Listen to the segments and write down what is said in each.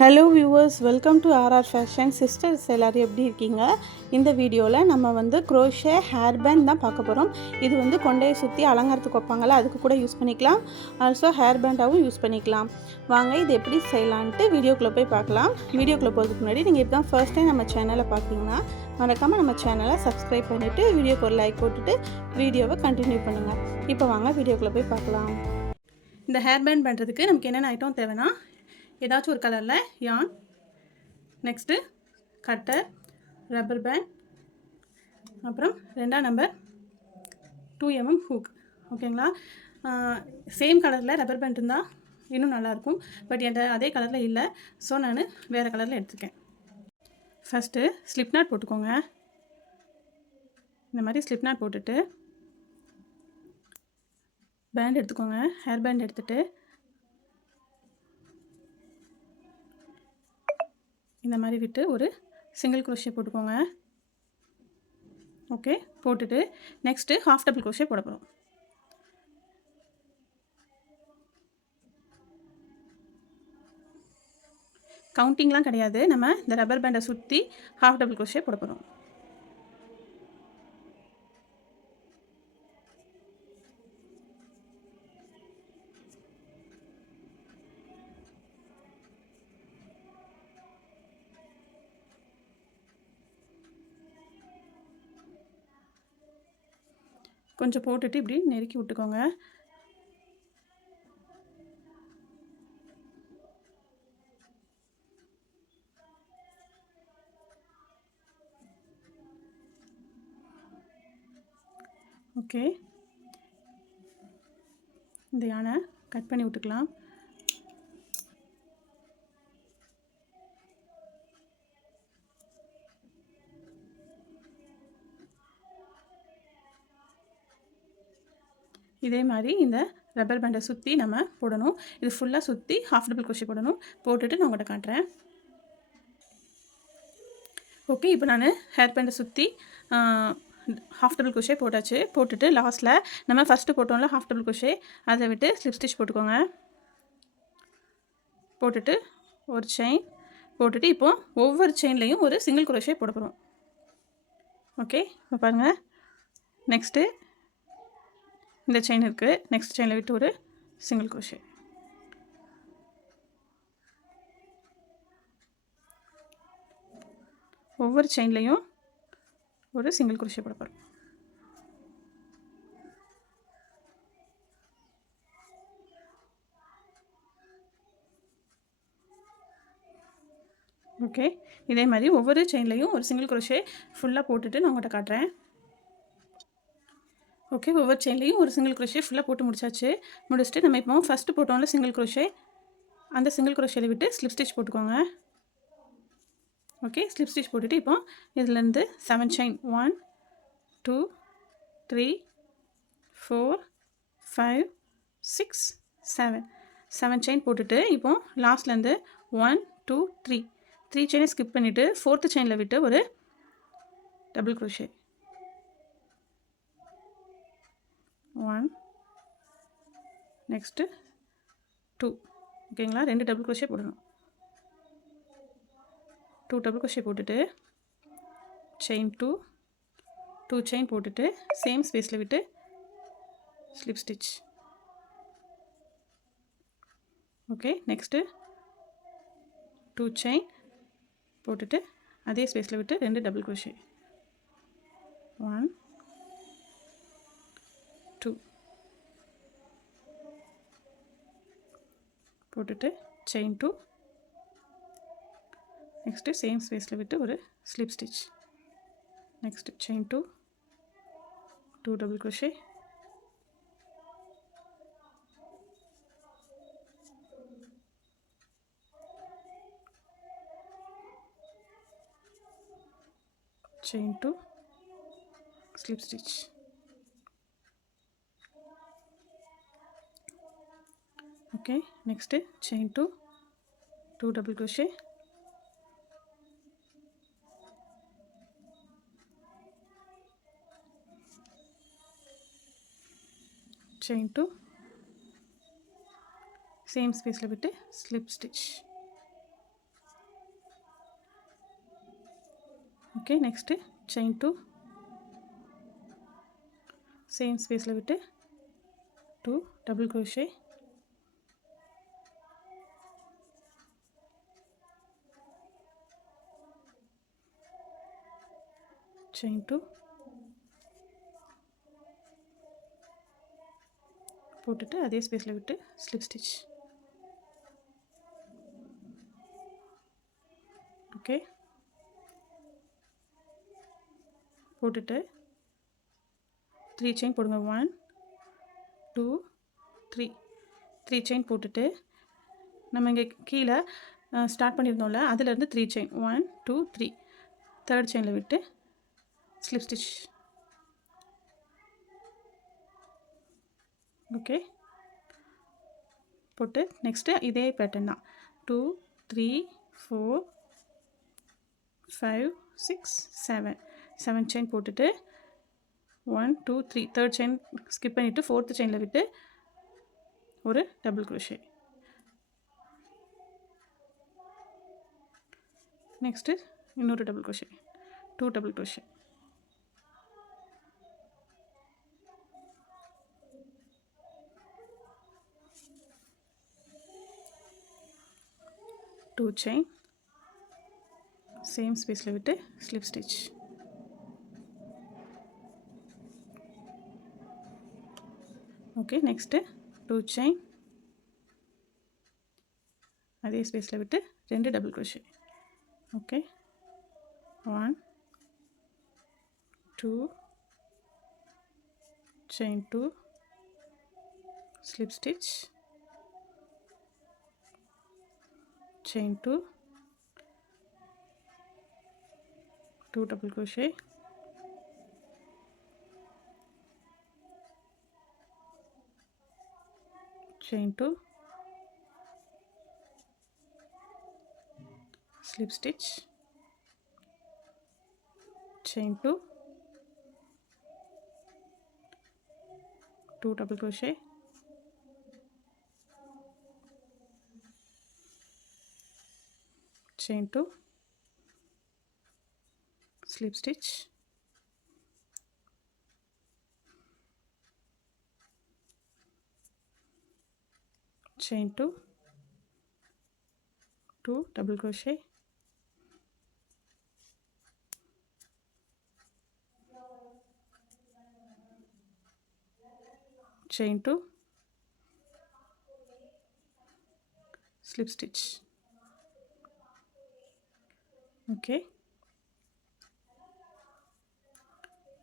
Hello viewers, welcome to R R fashion. Sisters எல்லோரும் எப்படி இருக்கீங்க? இந்த வீடியோவில் நம்ம வந்து க்ரோஷே ஹேர் பேண்ட் தான் பார்க்க போகிறோம். இது வந்து கொண்டையை சுற்றி அலங்காரத்துக்கு வைப்பாங்கள்ல, அதுக்கு கூட யூஸ் பண்ணிக்கலாம். ஆல்சோ ஹேர் பேண்டாகவும் யூஸ் பண்ணிக்கலாம். வாங்க இது எப்படி செய்யலான்ட்டு வீடியோக்குள்ளே போய் பார்க்கலாம். வீடியோக்குள்ளே போகிறதுக்கு முன்னாடி நீங்கள் இப்போ தான் ஃபர்ஸ்ட் டைம் நம்ம சேனலை பார்த்தீங்கன்னா மறக்காமல் நம்ம சேனலை சப்ஸ்கிரைப் பண்ணிவிட்டு வீடியோக்கு ஒரு லைக் போட்டுட்டு வீடியோவை கண்டினியூ பண்ணுங்கள். இப்போ வாங்க வீடியோக்குள்ளே போய் பார்க்கலாம். இந்த ஹேர் பேண்ட் பண்ணுறதுக்கு நமக்கு என்னென்ன ஐட்டம் தேவைன்னா, ஏதாச்சும் ஒரு கலரில் யான், நெக்ஸ்ட்டு கட்டர், ரப்பர் பேண்ட், அப்புறம் 2ஆம் நம்பர் 2mm ஹூக். ஓகேங்களா? சேம் கலரில் ரப்பர் பேண்ட் இருந்தால் இன்னும் நல்லாயிருக்கும். பட் என்கிட்ட அதே கலரில் இல்லை, ஸோ நான் வேறு கலரில் எடுத்துருக்கேன். ஃபஸ்ட்டு ஸ்லிப் நாட் போட்டுக்கோங்க. இந்த மாதிரி ஸ்லிப் நாட் போட்டுட்டு பேண்ட் எடுத்துக்கோங்க. ஹேர் பேண்ட் எடுத்துகிட்டு இந்த மாதிரி விட்டு ஒரு சிங்கிள் க்ரோஷே போட்டுக்கோங்க. ஓகே, போட்டுட்டு நெக்ஸ்ட்டு ஹாஃப் டபுள் க்ரோஷே போட போகிறோம். கவுண்டிங்லாம் கிடையாது, நம்ம இந்த ரப்பர் பேண்டை சுற்றி ஹாஃப் டபுள் க்ரோஷே போட போகிறோம். கொஞ்சம் போட்டுட்டு இப்படி நெருக்கி விட்டுக்கோங்க. ஓகே, இந்த யானை கட் பண்ணி விட்டுக்கலாம். இதே மாதிரி இந்த ரப்பர் பேண்டை சுற்றி நம்ம போடணும். இது ஃபுல்லாக சுற்றி ஹாஃப் டபுள் க்ரோஷே போடணும். போட்டுட்டு நான் உங்கள்கிட்ட காட்டுறேன். ஓகே, இப்போ நான் ஹேர் பேண்டை சுற்றி ஹாஃப் டபுள் க்ரோஷே போட்டாச்சு. போட்டுட்டு லாஸ்ட்டில் நம்ம ஃபஸ்ட்டு போட்டோம்ல ஹாஃப் டபுள் க்ரோஷே, அதை விட்டு ஸ்லிப் ஸ்டிச் போட்டுக்கோங்க. போட்டுட்டு ஒரு செயின் போட்டுட்டு இப்போ ஒவ்வொரு செயின்லேயும் ஒரு சிங்கிள் க்ரோஷே போட போகிறோம். ஓகே, இப்போ பாருங்கள். நெக்ஸ்ட்டு இந்த செயின் இருக்குது, நெக்ஸ்ட் செயினில் விட்டு ஒரு சிங்கிள் க்ரோஷே. ஒவ்வொரு செயின்லேயும் ஒரு சிங்கிள் க்ரோஷே போட போகிறோம். ஓகே, இதே மாதிரி ஒவ்வொரு செயின்லேயும் ஒரு சிங்கிள் க்ரோஷே ஃபுல்லாக போட்டுட்டு நான் உங்கள்கிட்ட காட்டுறேன். ஓகே, ஒவ்வொரு செயின்லேயும் ஒரு சிங்கிள் க்ரோஷே ஃபுல்லாக போட்டு முடிச்சுட்டு நம்ம இப்போ ஃபஸ்ட்டு போட்டோம்ல சிங்கிள் க்ரோஷே, அந்த சிங்கிள் க்ரோஷேல விட்டு ஸ்லிப் ஸ்டிச் போட்டுக்கோங்க. ஓகே, ஸ்லிப் ஸ்டிச் போட்டுட்டு இப்போ இதுலேருந்து 7 செயின் 1 2 3 4 5 6 7 செயின் போட்டுட்டு இப்போ லாஸ்ட்லேருந்து 1 2 3 செயினை ஸ்கிப் பண்ணிவிட்டு 4th செயினில் விட்டு ஒரு டபுள் க்ரோஷே 1 நெக்ஸ்ட்டு 2. ஓகேங்களா? 2 டபுள் க்ரோஷே போடணும். 2 டபுள் க்ரோஷே போட்டுட்டு செயின் 2 செயின் போட்டுட்டு சேம் ஸ்பேஸில் விட்டு slip stitch. Okay, next 2 chain போட்டுட்டு அதே ஸ்பேஸில் விட்டு 2 டபுள் க்ரோஷே 1 2 போட்டுட்டு செயின் 2, நெக்ஸ்ட்டு சேம் ஸ்பேஸில் விட்டு ஒரு slip stitch. Next chain 2 double crochet 2 slip stitch. Okay, next chain 2 double crochet, chain 2, same space la vittu slip stitch. Okay, next chain 2 same ஸ்பேஸில் விட்டு 2 டபுள் க்ரோஷே, செயின் 2 போட்டுட்டு அதே ஸ்பேஸில் விட்டு ஸ்லிப் ஸ்டிச். ஓகே, போட்டுட்டு 3 செயின் போடுங்க. 1 2 3 chain போட்டுட்டு நம்ம இங்கே கீழே ஸ்டார்ட் பண்ணியிருந்தோம்ல, அதிலேருந்து 3 செயின் 1 2 3 தேர்ட் செயினில் விட்டு ஸ்லிப் ஸ்டிச். ஓகே, போட்டு நெக்ஸ்ட்டு இதே பேட்டர்ன் தான் 2 3 4 5 6 7 செயின் போட்டுட்டு 1 2 3 தேர்ட் செயின் ஸ்கிப் பண்ணிவிட்டு ஃபோர்த்து செயினில் விட்டு ஒரு டபுள் க்ரோஷே. நெக்ஸ்ட்டு இன்னொரு double crochet, 2 double crochet. Two chain same ஸ்பேஸில் விட்டு slip stitch. Okay, next 2 chain அதே ஸ்பேஸில் விட்டு 2 double crochet. Okay, 1 2 chain 2 slip stitch, chain 2 2 double crochet, chain 2 slip stitch, chain 2 2 double crochet, chain 2 slip stitch, chain 2 2 double crochet, chain 2 slip stitch. Okay,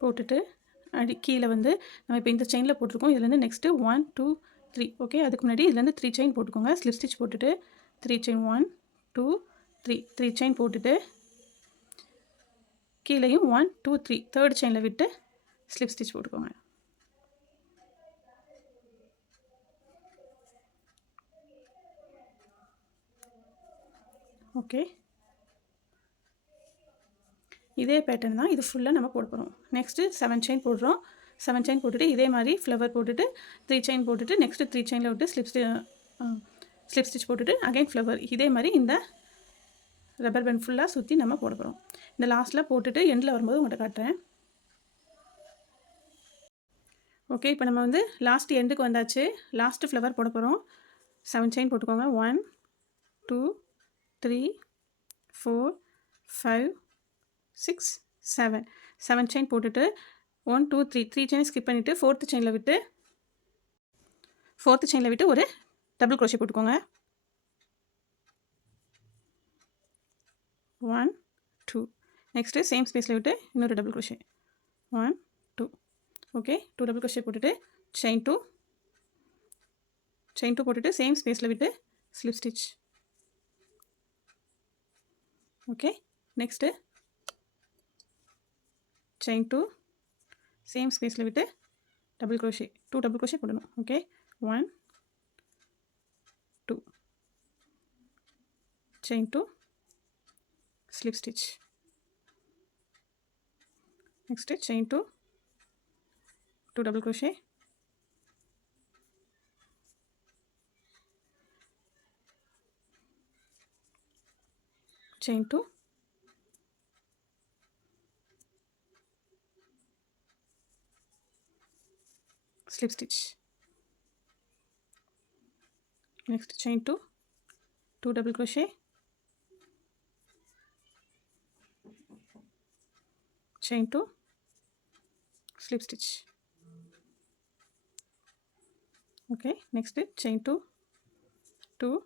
போட்டுட்டு கீழே வந்து நம்ம இப்போ இந்த செயினில் போட்டிருக்கோம். இதுலேருந்து நெக்ஸ்ட்டு 1 2 3. ஓகே, அதுக்கு முன்னாடி இதுலேருந்து 3 செயின் போட்டுக்கோங்க. ஸ்லிப் ஸ்டிச் போட்டுட்டு 3 செயின் 1 2 3 செயின் போட்டுட்டு கீழேயும் 1 2 3 தேர்ட் செயினில் விட்டு ஸ்லிப் ஸ்டிச் போட்டுக்கோங்க. ஓகே, இதே பேட்டர்ன் தான், இது ஃபுல்லாக நம்ம போட போகிறோம். நெக்ஸ்ட்டு 7 செயின் போடுறோம். 7 செயின் போட்டுட்டு இதே மாதிரி ஃப்ளவர் போட்டுட்டு 3 செயின் போட்டுட்டு நெக்ஸ்ட்டு 3 செயினில் விட்டு ஸ்லிப் ஸ்டிச் போட்டுட்டு அகைன் ஃப்ளவர். இதே மாதிரி இந்த ரப்பர் பேண்ட் ஃபுல்லாக சுற்றி நம்ம போட போகிறோம். இந்த லாஸ்ட்டில் போட்டுட்டு எண்டில் வரும்போது உங்கள்கிட்ட காட்டுறேன். ஓகே, இப்போ நம்ம வந்து லாஸ்ட் எண்டுக்கு வந்தாச்சு. லாஸ்ட்டு ஃப்ளவர் போட போகிறோம். 7 செயின் போட்டுக்கோங்க. 1 2 3 4 5 6 7 செயின் போட்டுட்டு 1 2 3 செயின் ஸ்கிப் பண்ணிவிட்டு ஃபோர்த்து செயினில் விட்டு ஒரு டபுள் க்ரோஷே போட்டுக்கோங்க. 1 2 நெக்ஸ்ட்டு சேம் ஸ்பேஸில் விட்டு இன்னொரு double crochet 1 2. Okay, 2 double crochet போட்டுட்டு செயின் 2 போட்டுட்டு சேம் ஸ்பேஸில் விட்டு slip stitch. Okay, next chain 2 same ஸ்பேஸில் விட்டு டபுள் க்ரோஷே 2 டபுள் க்ரோஷே போடணும். Okay, 1 2 chain 2 slip stitch. Next chain 2 2 double crochet, chain 2 slip stitch. Next chain 2, 2 double crochet, chain 2, slip stitch. Okay, next chain 2, 2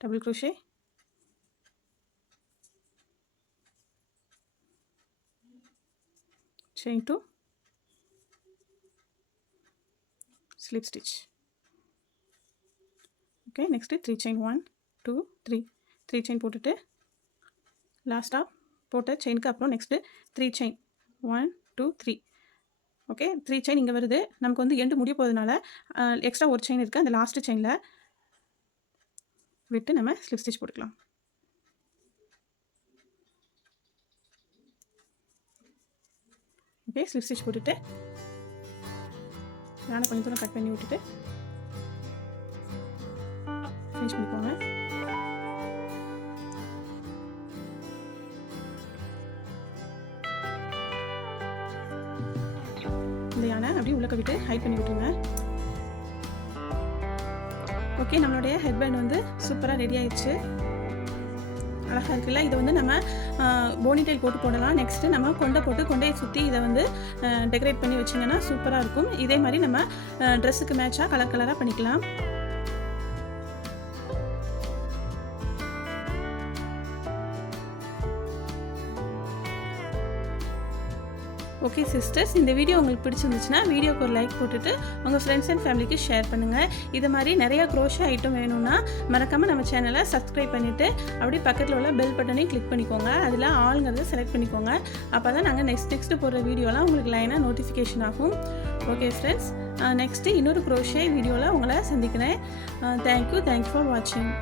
double crochet, chain 2, slip stitch. Okay, next 3 chain 1 2 3 chain போட்டுட்டு லாஸ்டா போட்ட செயினுக்கு அப்புறம் next 3 chain 1 2 3. Okay, 3 chain இங்கே வருது. நமக்கு வந்து end முடிய போகிறதுனால எக்ஸ்ட்ரா ஒரு செயின் இருக்குது. அந்த லாஸ்ட் செயினில் விட்டு நம்ம ஸ்லிப் ஸ்டிச் போட்டுக்கலாம். ஓகே, ஸ்லிப் ஸ்டிச் போட்டுட்டு நானும் கொஞ்சம் தூரம் கட் பண்ணி விட்டுட்டு ஃபினிஷ் பண்ணிக்கோங்க. இந்த யானை அப்படியே உள்ளக்க விட்டு ஹைட் பண்ணி விட்டுருங்க. ஓகே, நம்மளுடைய ஹெட்பேண்ட் வந்து சூப்பராக ரெடி ஆயிடுச்சு. அழகாக இருக்குல்ல. இதை வந்து நம்ம போனிடைல் போட்டு போடலாம். நெக்ஸ்ட்டு நம்ம கொண்டையை சுற்றி இதை வந்து டெக்கரேட் பண்ணி வச்சிங்கன்னா சூப்பராக இருக்கும். இதே மாதிரி நம்ம ட்ரெஸ்ஸுக்கு மேட்சாக கலர் கலராக பண்ணிக்கலாம். ஓகே சிஸ்டர்ஸ், இந்த வீடியோ உங்களுக்கு பிடிச்சிருந்துச்சுன்னா வீடியோக்கு ஒரு லைக் போட்டுட்டு உங்கள் ஃப்ரெண்ட்ஸ் அண்ட் ஃபேமிலிக்கு ஷேர் பண்ணுங்கள். இது மாதிரி நிறையா க்ரோஷே ஐட்டம் வேணும்னா மறக்காமல் நம்ம சேனலை சப்ஸ்கிரைப் பண்ணிவிட்டு அப்படியே பக்கத்தில் உள்ள பெல் பட்டனையும் கிளிக் பண்ணிக்கோங்க. அதில் ஆளுங்கிறத செலக்ட் பண்ணிக்கோங்க. அப்போ தான் நாங்கள் நெக்ஸ்ட்டு போடுற வீடியோலாம் உங்களுக்கு லைனாக நோட்டிஃபிகேஷன் ஆகும். ஓகே ஃப்ரெண்ட்ஸ், நெக்ஸ்ட்டு இன்னொரு க்ரோஷே வீடியோவில் உங்களை சந்திக்கிறேன். தேங்க்யூ ஃபார் வாட்சிங்.